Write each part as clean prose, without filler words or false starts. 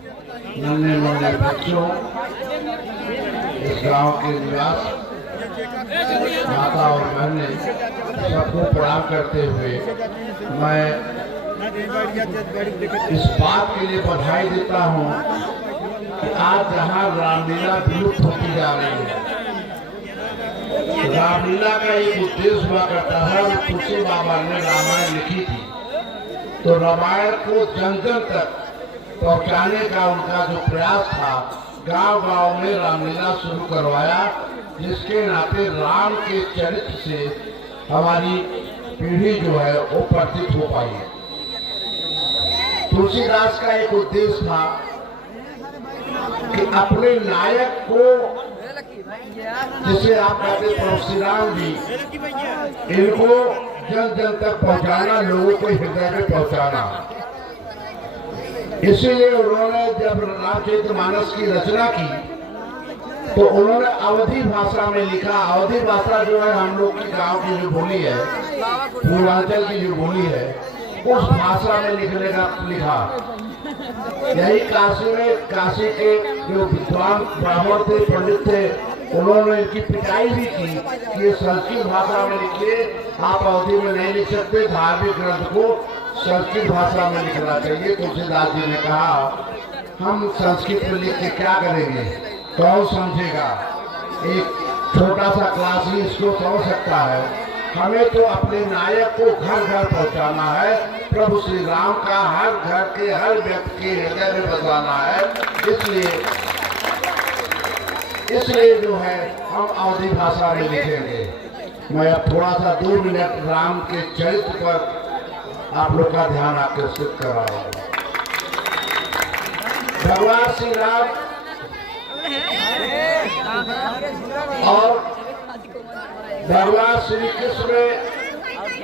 नन्हे मुन्ने बच्चों, इस गांव के निवास माता और बहने सबको प्रणाम करते हुए मैं इस बात के लिए बधाई देता हूँ कि आज जहाँ रामलीला विलुप्त होती जा रही है, रामलीला का एक उद्देश्य हुआ करता है। तुलसी बाबा ने रामायण लिखी थी, तो रामायण को जन जन तक पहुंचाने का उनका जो प्रयास था, गांव गांव में रामलीला शुरू करवाया, जिसके नाते राम के चरित्र से हमारी पीढ़ी जो है वो परिचित हो पाई है। तुलसीदास का एक उद्देश्य था कि अपने नायक को, जिसे आप कहते प्रभु श्री राम जी, इनको जन जन तक पहुंचाना, लोगों को हृदय में पहुंचाना। इसीलिए उन्होंने जब रामचरितमानस की रचना की तो उन्होंने अवधी भाषा में लिखा। अवधी भाषा जो है हम लोग की गांव की जो बोली है, पूर्वांचल की जो बोली है, उस भाषा में लिखने का लिखा। यही काशी के जो विद्वान ब्राह्मण थे, पंडित थे, उन्होंने इनकी पिटाई भी की कि ये संस्कृत भाषा में लिखिए, आप अवधी में नहीं लिख सकते, धार्मिक ग्रंथ को संस्कृत भाषा में लिखना चाहिए। तुलसीदास जी ने कहा, हम संस्कृत में लिख के क्या करेंगे, कौन समझेगा, एक छोटा सा क्लास ही इसको समझ सकता है। हमें तो अपने नायक को घर घर पहुंचाना है, प्रभु श्री राम का हर घर के हर व्यक्ति के हृदय में बसाना है। इसलिए जो है हम अवधी भाषा में लिखेंगे। मैं अब थोड़ा सा 2 मिनट राम के चरित्र पर आप लोग का ध्यान आकर्षित कर रहा हूँ। भगवान श्री राम और भगवान श्री कृष्ण में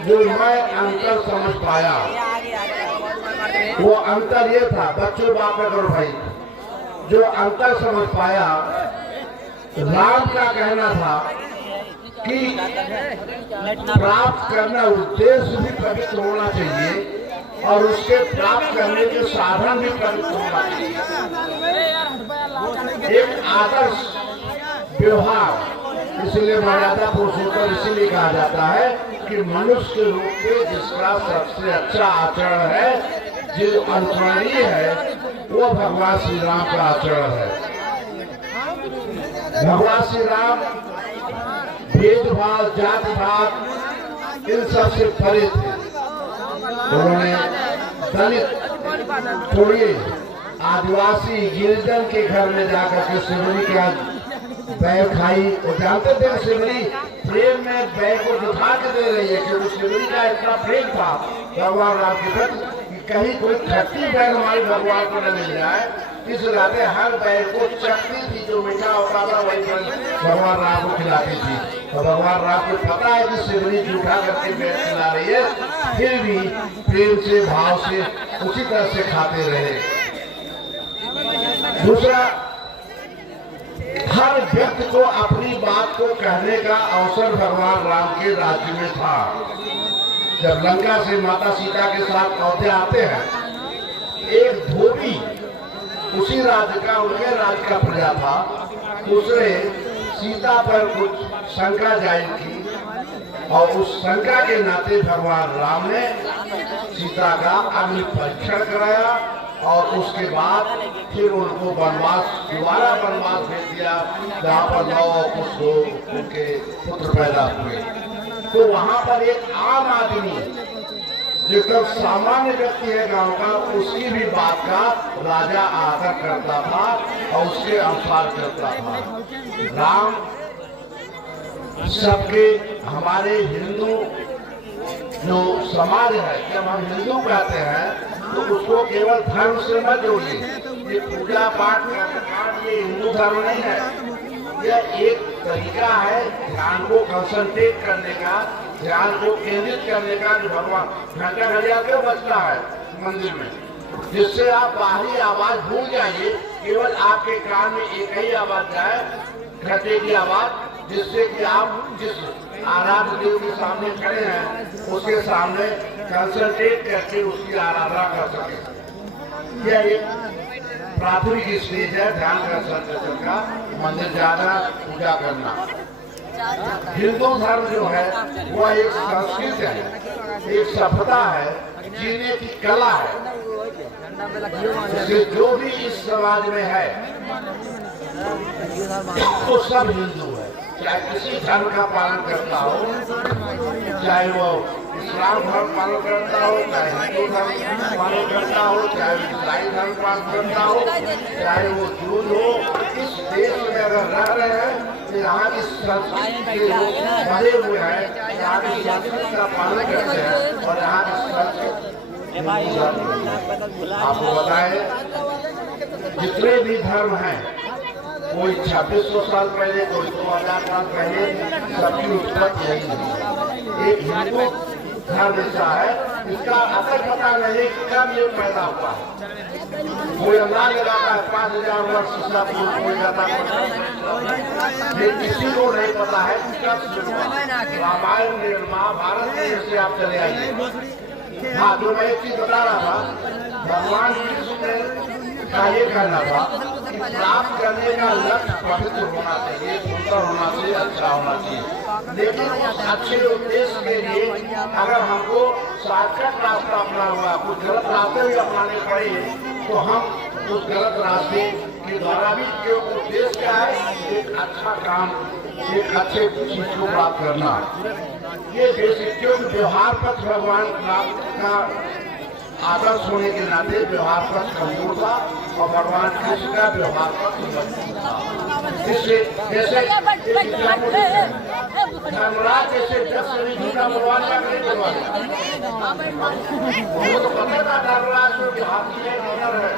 जो मैं अंतर समझ पाया, वो अंतर ये था, बच्चों बात में करो भाई, जो अंतर समझ पाया, राम का कहना था कि प्राप्त करना उद्देश्य भी पवित्र होना चाहिए और उसके प्राप्त करने के साधन भी पवित्र होना चाहिए। एक आदर्श व्यवहार, इसलिए मर्यादा पुरुषोत्तम इसीलिए कहा जाता है कि मनुष्य के रूप में जिसका सबसे अच्छा आचरण है, जो अनुकरणीय है, वो भगवान श्री राम का आचरण है। भगवान श्री राम भेदभाव, जाति भाव, इन सब से परे थे। उन्होंने दलित, छोड़िए, आदिवासी गिरिजन के घर में जाकर के सिमरी का बैग खाई। और जानते थे सिमरी प्रेम में बैग को दिखा के दे रही है, क्योंकि सिमरी का इतना प्रेम था भगवान राम के प्रति कि कहीं कोई खट्टी बैग हमारे भगवान को न मिल जाए, इस नाते हर बैग को चखती थी, जो मीठा होता था वही भगवान राम को खिलाती थी। तो भगवान राम को पता है कि सिमरी जूठा करके बैग खिला रही है, फिर भी प्रेम से, भाव से, उसी तरह से खाते रहे। दूसरा, हर व्यक्ति को अपनी बात को कहने का अवसर भगवान राम के राज्य में था। जब लंका से माता सीता के साथ अयोध्या आते हैं, एक धोबी उसी राज्य का, उनके राज्य का प्रजा था, उसने सीता पर कुछ शंका जाहिर की और उस शंका के नाते भगवान राम ने सीता का अग्नि परीक्षण कराया और उसके बाद फिर उनको दोबारा वनवास भेज दिया, जहाँ पर 9 कुछ लोग उनके पुत्र पैदा हुए। तो वहाँ पर एक आम आदमी, जो एकदम सामान्य व्यक्ति है गांव का, उसकी भी बात का राजा आदर करता था और उसके अनुसार चलता था। राम सबके, हमारे हिंदू जो समाज है, जब हम हिंदू कहते हैं तो उसको केवल धर्म से मत जोड़िए। ये पूजा पाठ ये हिंदू धर्म नहीं है, यह एक तरीका है ध्यान को कंसंट्रेट करने का, ध्यान को केंद्रित करने का। जो भगवान घंटा घड़ियाल क्यों बजता है मंदिर में, जिससे आप बाहरी आवाज भूल जाइए, केवल आपके कान में एक ही आवाज जाए, घंटे की आवाज, जिससे कि आप जिस आराध्य देव के सामने खड़े हैं उसके सामने कंसंट्रेट करके उसकी आराधना कर सके। यह एक प्राथमिक स्टेज है ध्यान का सत्संग का, मंदिर जाना, पूजा करना। हिंदू धर्म जो है वह एक संस्कृति है, एक सभ्यता है, जीने की कला है। जो भी इस समाज में है वो सब हिंदू है, चाहे किसी धर्म का पालन करता हो, चाहे वो इस्लाम धर्म पालन करता हो, चाहे हिंदू धर्म पालन करता हो, चाहे ईसाई धर्म पालन करता हो, चाहे वो जून हो। इस देश में अगर रह रहे हैं तो यहाँ की संस्कृति के लोग बने हुए हैं, यहाँ की संस्कृति का पालन करते हैं और यहाँ की संस्कृति आपको बताए जितने भी धर्म हैं, कोई 2600 साल पहले, कोई 2000 साल पहले, सबकी उत्पत्ति यही है। एक हिंदू धर्म ऐसा है इसका असल पता नहीं कब ये पैदा हुआ है। कोई अंदाज लगाता है 5000 वर्ष से कोई जाता है, किसी को नहीं पता है कब से हुआ। रामायण महाभारत में से आप चले आइए। हाँ, जो मैं एक चीज बता रहा था, भगवान कृष्ण का ये कहना था कि प्राप्त करने का लक्ष्य पवित्र होना चाहिए, सुंदर होना चाहिए, अच्छा होना चाहिए। लेकिन उस अच्छे उद्देश्य के लिए अगर हमको शॉर्टकट रास्ता अपना हुआ, कुछ गलत रास्ते भी अपनाने पड़े तो हम उस गलत रास्ते के द्वारा भी जो उद्देश्य क्या है, एक अच्छा काम, एक अच्छे चीज को प्राप्त करना, ये बेसिक। क्योंकि व्यवहार पथ भगवान का आदर्श होने के नाते व्यवहार पथ कमजोर था और भगवान कृष्ण का व्यवहार पथ मजबूत था। इससे जैसे धर्मराज जैसे 10 से भी झूठा भगवान का नहीं करवाया, वो तो पता था धर्मराज जो हाथी है, नर है।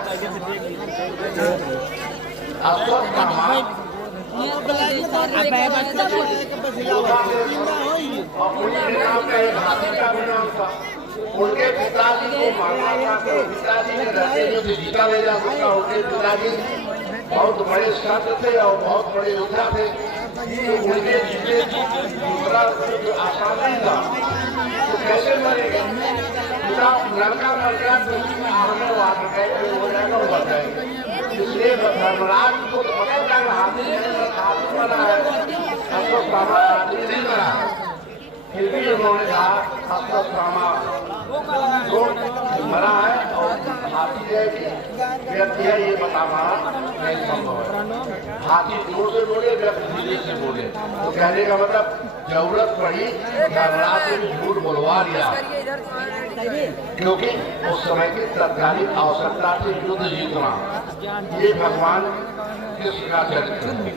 अश्वत्थ हाथी का भी नाम था। उनके पिताजी को मारना था, तो पिताजी ने रहते जो जीता ले जा सकता। उनके पिताजी बहुत बड़े संत थे और बहुत बड़े योद्धा थे, तो उनके जीते दूसरा आसान नहीं था। तो कैसे मरेंगे? लड़का मर गया तो आने वाले हो जाएगा, वो मर जाएंगे। इसलिए धर्मराज को पता चला हाथी बना है, आदमी नहीं बना है। फिर भी उन्होंने कहा अश्वत्थामा मरा है और हाथी है कि व्यक्ति है, ये बताना नहीं संभव है। हाथी जोर से बोले, व्यक्ति धीरे से बोले, तो कहने का मतलब जरूरत पड़ी धर्मराज से भी झूठ बोलवा दिया, क्योंकि उस समय की तत्कालीन आवश्यकता थी युद्ध जीतना। ये भगवान कृष्ण का चरित्र है।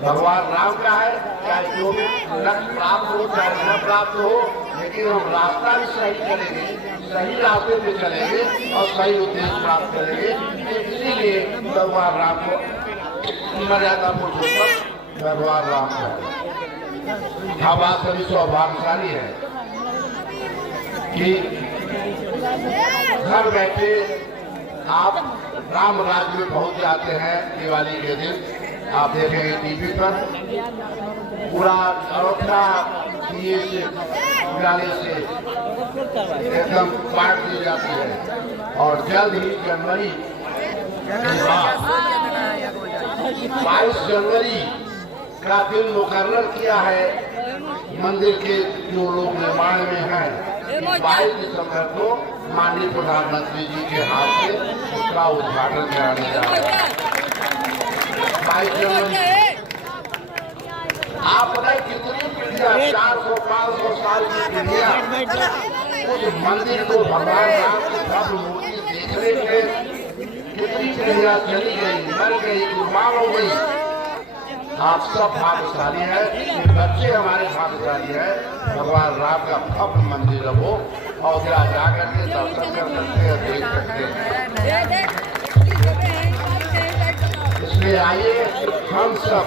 भगवान राम का है, चाहे जो भी लक्ष्य प्राप्त हो चाहे न प्राप्त हो, लेकिन हम रास्ता भी सही करेंगे, सही रास्ते पे चलेंगे और सही उद्देश्य प्राप्त करेंगे। इसीलिए भगवान राम को मर्यादा पुरुषोत्तम भगवान राम का है। हम बात सभी सौभाग्यशाली है कि घर बैठे आप राम राज्य में पहुंच जाते हैं। दिवाली के दिन आप देखेंगे टीवी पर पूरा अयोध्या दिए से उजाले से एकदम पाट दी जाती है और जल्द ही जनवरी 22 जनवरी का दिन मुकर्रर किया है मंदिर के जो लोग निर्माण में हैं। 22 दिसंबर को माननीय प्रधानमंत्री जी के हाथ से उसका उद्घाटन कराने जा रहे हैं। 22 जनवरी आप बताइए कितनी पीढ़ियां, 400-500 साल की पीढ़ियां उस मंदिर को भगवान राम की भव्य मूर्ति देखने के कितनी पीढ़ियां चली गई, मर गई, कुर्बान हो गई। आप सब भाग्यशाली है, बच्चे हमारे भाग्यशाली है। भगवान राम का भव्य मंदिर है वो, और जाकर के दर्शन कर सकते हैं, देख सकते हैं। इसलिए आइए हम सब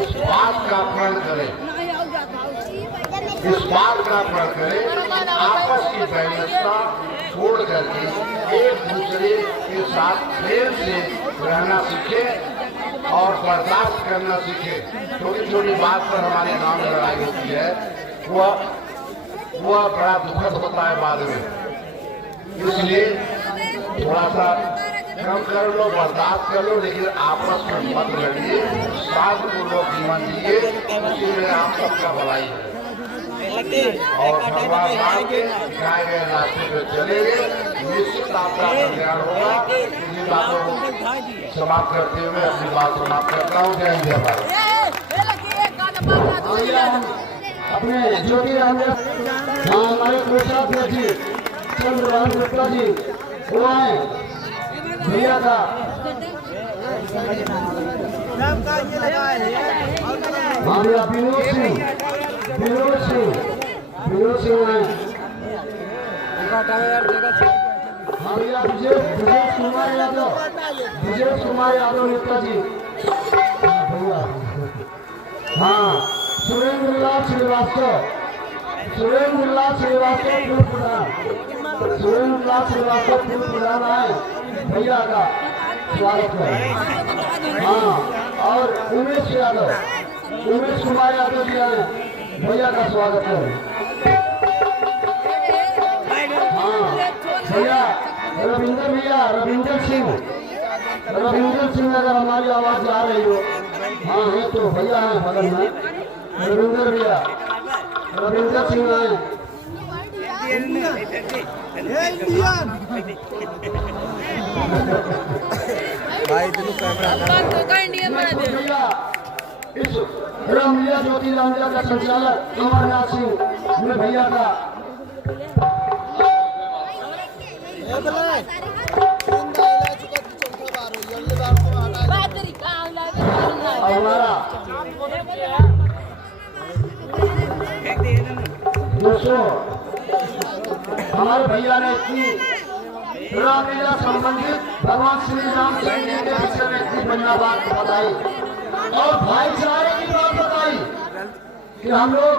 इस बात का प्रण करें, इस बात का प्रण करें, आपस की वैमनस्यता छोड़ करके एक दूसरे के साथ प्रेम से रहना सीखे और बर्दाश्त करना सीखे। छोटी छोटी बात पर हमारे गांव में लड़ाई होती है, वह बड़ा दुखद होता है बाद में। इसलिए थोड़ा सा कम कर लो, बर्दाश्त कर लो, लेकिन आपस में मत लड़िए, शांतिपूर्वक जीवन जिए, उसी में आप सबका भलाई है। और भगवान राम के दिखाए गए रास्ते पे चलेंगे, निश्चित आपका कल्याण होगा। इन्हीं बातों को समाप्त करते हुए अपनी बात समाप्त करता हूँ। जय हिंद, जय भारत। अपने ज्योति हमारे कोषाध्यक्ष जी चंद्रभान गुप्ता जी वो आए भैया का हाँ भैया विनोद सिंह आए। हाँ भैया विजय कुमार यादव नेता जी भैया। हाँ सुरेंद्र लाल श्रीवास्तव पूर्व प्रधान आए, भैया का स्वागत है। हाँ और उमेश कुमार यादव जी आए, भैया का स्वागत है। हाँ भैया रविंदर सिंह अगर हमारी आवाज जा रही हो, हाँ है तो भैया है बगल में, रविंदर सिंह आए। इस रामलीला ज्योति रामलीला का संचालक अमरनाथ सिंह भैया का दोस्तों हमारे भैया ने इतनी रामलीला संबंधित भगवान श्री राम के विषय में इतनी बढ़िया बात बताई और भाईचारे की बात बताई कि हम लोग